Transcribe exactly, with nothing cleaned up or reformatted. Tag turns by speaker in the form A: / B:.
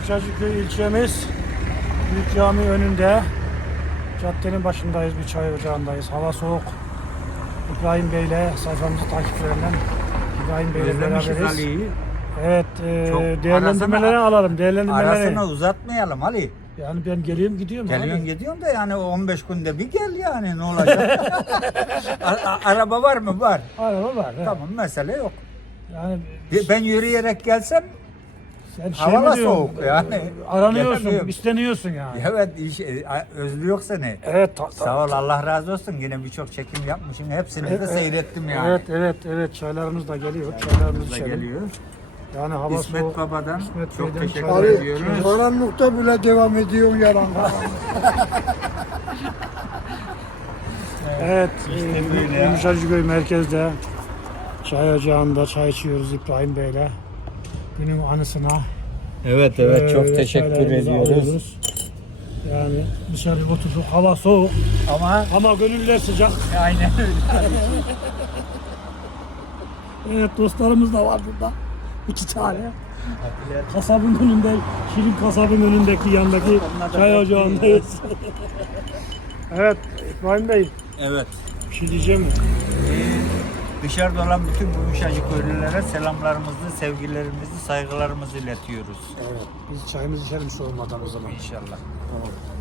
A: Yumuşacıkköy ilçemiz Büyük Cami önünde caddenin başındayız, bir çay ocağındayız. Hava soğuk. İbrahim Bey'le sayfamızı takipçilerinden İbrahim Bey'le
B: Özlemişiz
A: beraberiz.
B: Ali'yi.
A: Evet, e,
B: Çok
A: değerlendirmeleri
B: arasına-
A: alalım. Değerlendirmeleri.
B: Arasını uzatmayalım Ali.
A: Yani ben geliyorum gidiyorum.
B: Geliyorsun
A: abi.
B: gidiyorsun da yani on beş günde bir gel yani ne olacak? A- a- araba var mı? Var.
A: Araba var. he.
B: Tamam mesele yok.
A: Yani
B: Ben yürüyerek gelsem
A: sen şey
B: hava
A: mi diyorsun?
B: soğuk yani.
A: Aranıyorsun,
B: Gelemiyorum.
A: isteniyorsun yani.
B: Evet iş, e, özlüyor seni.
A: Evet. ta- ta-
B: Sağ ol Allah razı olsun. Yine birçok çekim yapmışsın. Hepsini de
A: Evet,
B: seyrettim yani.
A: Evet, evet, evet. Çaylarımız da geliyor. Çaylarımız
B: Da
A: içelim.
B: geliyor.
A: Yani hava
B: İsmet
A: soğuk.
B: Baba'dan
A: İsmet
B: çok
A: Bey'den
B: teşekkür
A: çay-
B: ediyoruz.
C: Karanlıkta bile devam ediyorsun yalanla.
A: Evet,
B: İşte
A: e,
B: böyle ya.
A: Yumuşacıköy merkezde çay ocağında çay içiyoruz İbrahim Bey'le. Günün anısına.
B: Evet evet çok
A: Şöyle
B: teşekkür
A: çaylarımızı
B: ediyoruz.
A: alıyoruz. Yani dışarı oturduk, hava soğuk
B: Ama
A: ama gönüller sıcak.
B: aynen öyle.
A: Evet, dostlarımız da var burada. İki tane. Kasabın önünde, Şirin kasabın önündeki yandaki
B: Onlar da
A: çay
B: bekliyor.
A: ocağındayız. Evet, İbrahim Bey,
B: Evet.
A: bir şey diyeceğim mi?
B: Ee, dışarıda olan bütün bu yumuşacık köylülere selamlarımızı, sevgilerimizi, saygılarımızı iletiyoruz.
A: Evet, biz çayımızı içelim soğumadan o zaman.
B: İnşallah.
A: Tamam.